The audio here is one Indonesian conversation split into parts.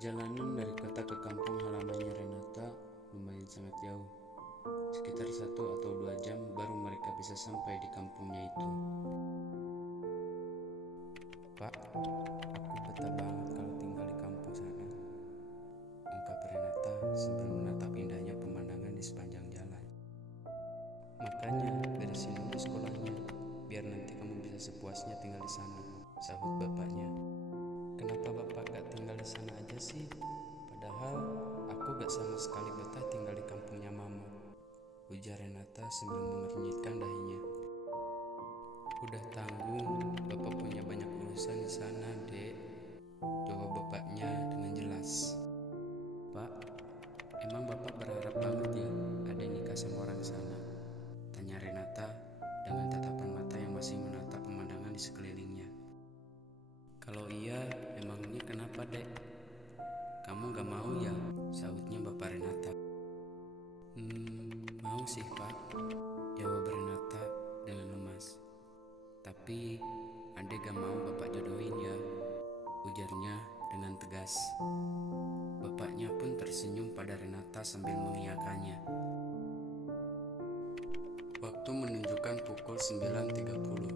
Perjalanan dari kota ke kampung halamannya Renata lumayan sangat jauh. Sekitar 1 atau 2 jam baru mereka bisa sampai di kampungnya itu. "Pak, aku betah banget kalau tinggal di kampung sana," ungkap Renata sambil menatap indahnya pemandangan di sepanjang jalan. "Makanya beresin dulu sekolahnya, biar nanti kamu bisa sepuasnya tinggal di sana," sahut bapaknya. "Kenapa bapak gak tinggal di sana aja sih? Padahal aku gak sama sekali betah tinggal di kampungnya mama," ujar Renata sambil mengernyitkan dahinya. "Udah tanggung, bapak punya banyak urusan di sana, Dek," jawab bapaknya dengan jelas. "Pak, emang bapak berharap banget ya ada nikah sama orang sana?" tanya Renata dengan tatapan mata yang masih menatap pemandangan di sekelilingnya. "Kalau iya, emangnya kenapa, Dek? Kamu gak mau ya?" sahutnya bapak Renata. Mau sih, Pak," jawab Renata dengan lemas. "Tapi Ade gak mau bapak jodohin ya," ujarnya dengan tegas. Bapaknya pun tersenyum pada Renata sambil mengiyakannya. Waktu menunjukkan pukul 9.30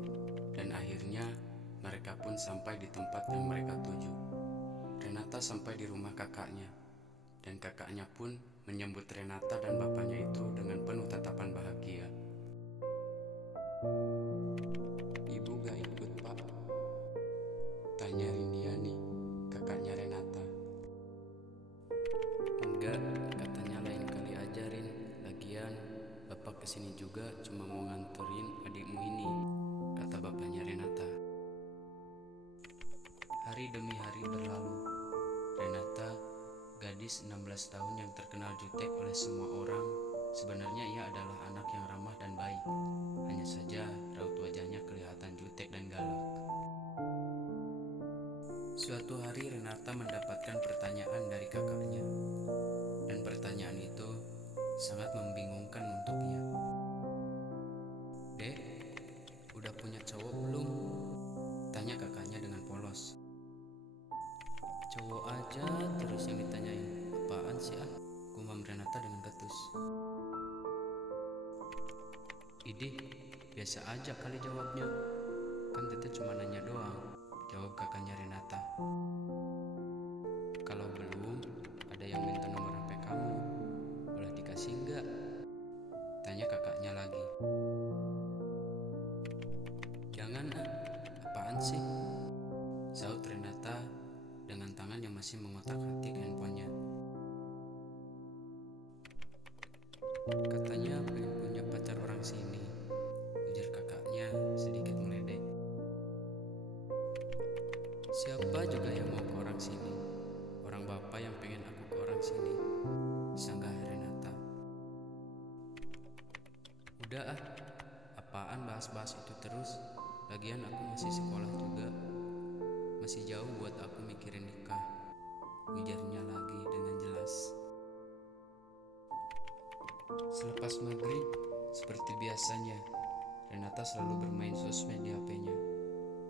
dan akhirnya mereka pun sampai di tempat yang mereka tuju. Renata sampai di rumah kakaknya, dan kakaknya pun menyambut Renata dan bapaknya itu dengan penuh tatapan bahagia. "Ibu gak ikut, Pak?" tanya Rindiani, kakaknya Renata. "Enggak, katanya lain kali ajarin. Lagian, bapak kesini juga cuma mau nganterin adikmu ini," kata bapaknya Renata. Hari demi hari berlalu. Renata, gadis 16 tahun yang terkenal jutek oleh semua orang, sebenarnya ia adalah anak yang ramah dan baik. Hanya saja raut wajahnya kelihatan jutek dan galak. Suatu hari Renata mendapatkan pertanyaan dari kakaknya, dan pertanyaan itu sangat membingungkan untuknya. "Dek, udah punya cowok belum?" tanya kakaknya dengan polos. "Cowok aja terus yang ditanyain, apaan sih ah?" gumam Renata dengan ketus. "Idih, biasa aja kali jawabnya. Kan Tete cuma nanya doang," jawab kakaknya Renata. "Kalau belum, ada yang minta nomor HP kamu. Boleh dikasih nggak?" tanya kakaknya lagi. "Jangan ah, apaan sih?" sahut Renata dengan tangan yang masih mengotak-atik handphonenya. "Katanya pengen punya pacar orang sini," ujar kakaknya sedikit meledek. "Siapa juga yang mau ke orang sini? Orang bapak yang pengen aku ke orang sini," sanggah Renata. "Udah ah, apaan bahas-bahas itu terus? Lagian aku masih sekolah juga. Masih jauh buat aku mikirin nikah," ujarnya lagi dengan jelas. Selepas maghrib, seperti biasanya, Renata selalu bermain sosmed di HP-nya.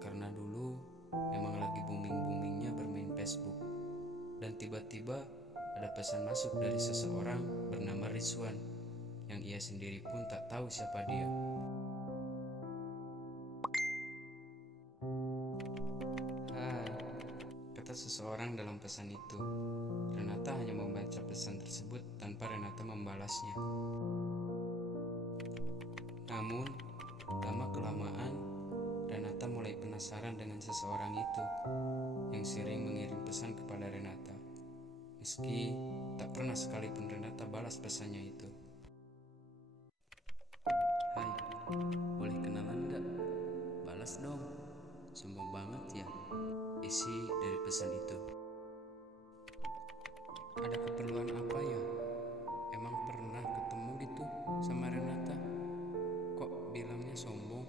Karena dulu memang lagi booming-boomingnya bermain Facebook. Dan tiba-tiba ada pesan masuk dari seseorang bernama Rizwan, yang ia sendiri pun tak tahu siapa dia. "Hai," kata seseorang dalam pesan itu. Renata hanya membaca pesan tersebut tanpa Renata membalasnya. Namun, lama-kelamaan, Renata mulai penasaran dengan seseorang itu yang sering mengirim pesan kepada Renata, meski tak pernah sekalipun Renata balas pesannya itu. "Hai, boleh kenalan gak? Balas dong, sombong banget ya," isi dari pesan itu. "Ada keperluan apa ya? Emang pernah ketemu gitu sama Renata? Kok bilangnya sombong?"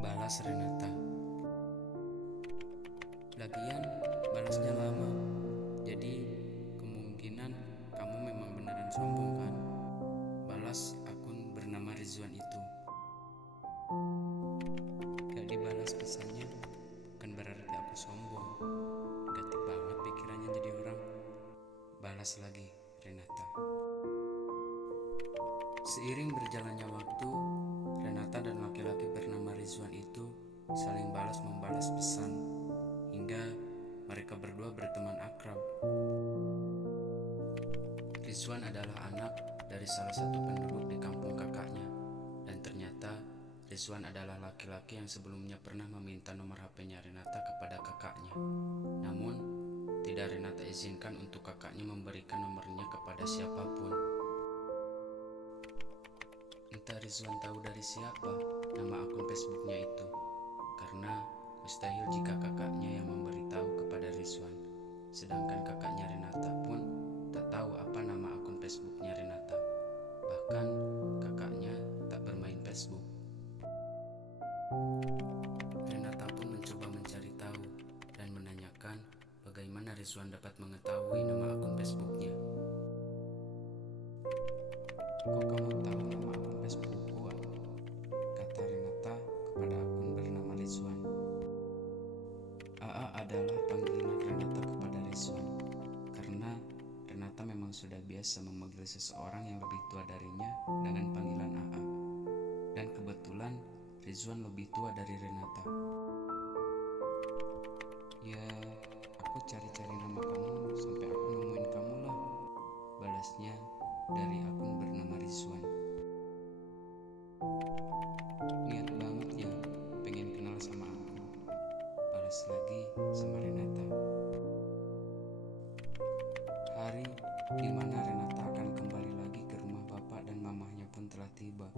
balas Renata. "Lagian balasnya lama, jadi kemungkinan kamu memang beneran sombong kan?" balas akun bernama Rizwan itu. "Gak dibalas pesannya bukan berarti aku sombong. Negatif banget pikirannya jadi orang," balas lagi Renata. Seiring berjalannya waktu, Renata dan laki-laki bernama Rizwan itu saling balas-membalas pesan hingga mereka berdua berteman akrab. Rizwan adalah anak dari salah satu penduduk di kampung kakaknya, dan ternyata Rizwan adalah laki-laki yang sebelumnya pernah meminta nomor HP-nya Renata kepada kakaknya. Namun, tidak Renata izinkan untuk kakaknya memberikan nomornya kepada siapapun. Entah Rizwan tahu dari siapa nama akun Facebooknya itu, karena mustahil jika kakaknya yang memberitahu kepada Rizwan, sedangkan kakaknya Renata pun tak tahu apa nama akun Facebooknya Renata. Bahkan kakaknya tak bermain Facebook. Renata pun mencoba mencari tahu dan menanyakan bagaimana Rizwan dapat mengetahui nama akun Facebooknya. "Kok kamu tahu nama akun Facebookku?" kata Renata kepada akun bernama Rizwan. AA adalah panggilan Renata kepada Rizwan, karena Renata memang sudah biasa memanggil seseorang yang lebih tua darinya dengan panggilan AA. Dan kebetulan Rizwan lebih tua dari Renata. "Ya, aku cari-cari nama kamu sampai aku nemuin kamu lah," balasnya dari akun bernama Rizwan. "Niat banget ya pengen kenal sama aku," balas lagi sama Renata. Hari di mana Renata akan kembali lagi ke rumah bapak dan mamahnya pun telah tiba.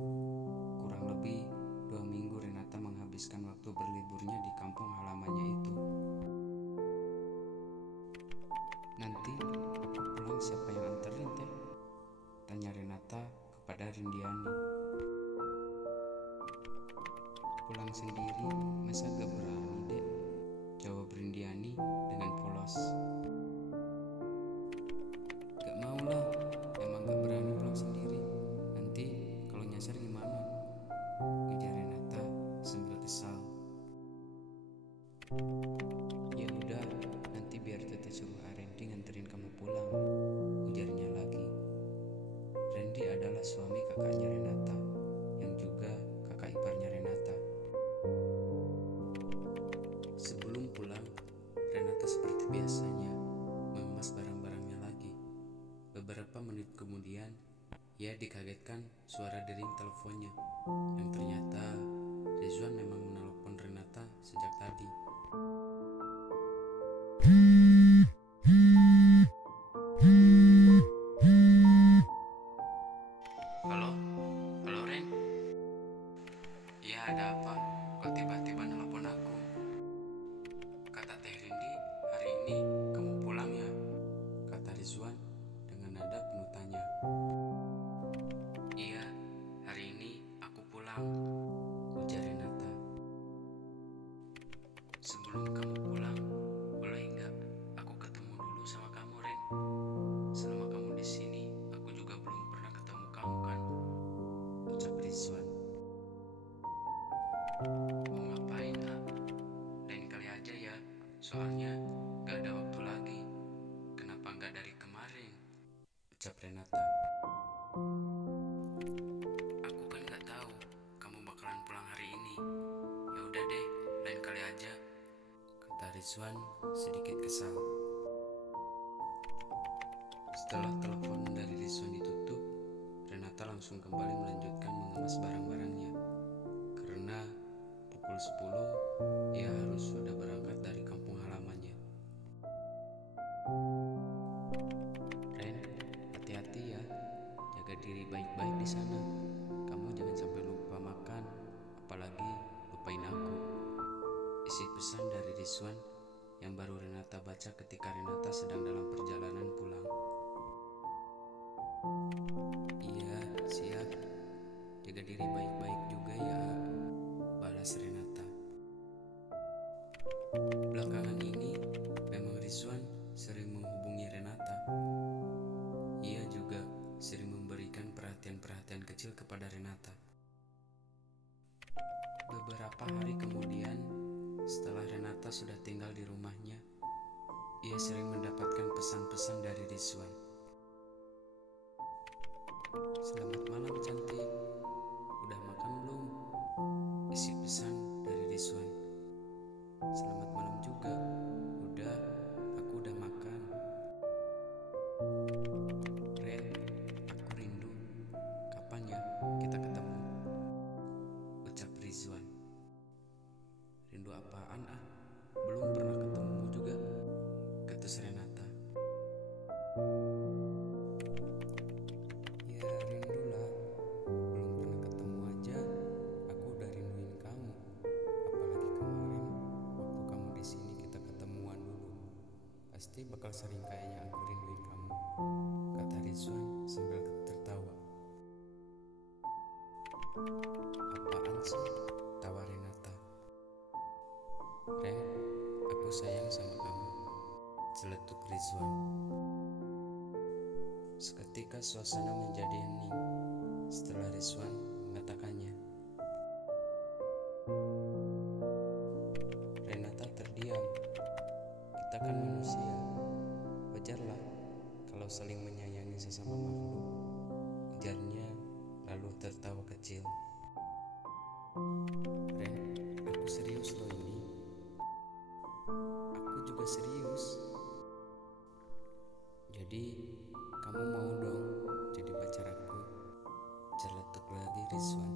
Kurang lebih 2 minggu Renata menghabiskan waktu berliburnya di kampung halamannya itu. "Nanti aku pulang siapa yang anterin teh?" tanya Renata kepada Rindiani. "Pulang sendiri masa gak berani dek?" jawab Rindiani dengan polos. "Gak mau lah, emang gak berani pulang sendiri. Nanti kalau nyasar gimana?" ujar Renata sambil kesal. "Ya udah, nanti biar Tete suruh Randy nganterin kamu pulang," ujarnya lagi. Randy adalah suami kakaknya Renata, yang juga kakak iparnya Renata. Sebelum pulang, Renata seperti biasanya mengemas barang-barangnya lagi. Beberapa menit kemudian, ia dikagetkan suara dering teleponnya, yang ternyata Rizwan memang menelpon Renata sejak tadi. "Halo? Halo Ren? Iya, ada apa? Kok tiba-tiba nelpon aku?" "Kata Teh Rindy, hari ini kamu pulang ya?" kata Rizwan dengan nada penuh tanya. "Iya, hari ini aku pulang," ujar Renata. "Sebelum kamu pulang, boleh nggak aku ketemu dulu sama kamu, Ren? Selama kamu di sini, aku juga belum pernah ketemu kamu kan?" ucap Rizwan. "Mau ngapain, ah? Lain kali aja ya, soalnya gak ada waktu lagi. Kenapa gak dari kemarin?" ucap Renata. "Aku kan gak tahu kamu bakalan pulang hari ini. Ya udah deh, lain kali aja," kata Rizwan sedikit kesal. Setelah telepon dari Rizwan ditutup, Renata langsung kembali melanjutkan mengemas barang-barangnya, karena pukul 10 ia harus sudah berangkat dari kampung halamannya. "Ren, hati-hati ya, jaga diri baik-baik di sana. Kamu jangan sampai lupa makan, apalagi lupain aku," isi pesan dari Rizwan yang baru Renata baca ketika Renata sedang dalam perjalanan pulang. "Iya, siap. Jaga diri baik-baik juga ya," balas Renata. Belakangan ini memang Rizwan sering menghubungi Renata. Ia juga sering memberikan perhatian-perhatian kecil kepada Renata. Beberapa hari kemudian, setelah Renata sudah tinggal di rumahnya, ia sering mendapatkan pesan-pesan dari Rizwan. Selamat malam cantik, udah makan belum? Isi pesan dari Rizwan. Selamat malam juga, udah, aku udah makan. Ren, aku rindu, kapan ya kita ketemu? Ucap Rizwan. Rindu apaan ah, belum pernah ketemu juga, ketus Renata. Ya rindulah, belum pernah ketemu aja, aku udah rinduin kamu. Apalagi kemarin, waktu kamu di sini kita ketemuan dulu. Pasti bakal sering kayaknya aku rinduin kamu, kata Rizwan sambil tertawa. Apaan sih? Tawa Renata. Ren, aku sayang sama kamu, celetuk Rizwan. Seketika suasana menjadi hening setelah Rizwan mengatakannya. Renata terdiam. Kita kan manusia, wajarlah kalau saling menyayangi sesama makhluk, ujarnya lalu tertawa kecil. Ren, aku serius loh ini. Aku juga serius. Jadi kamu mau dong jadi pacar aku? Celetuk lagi Rizwan.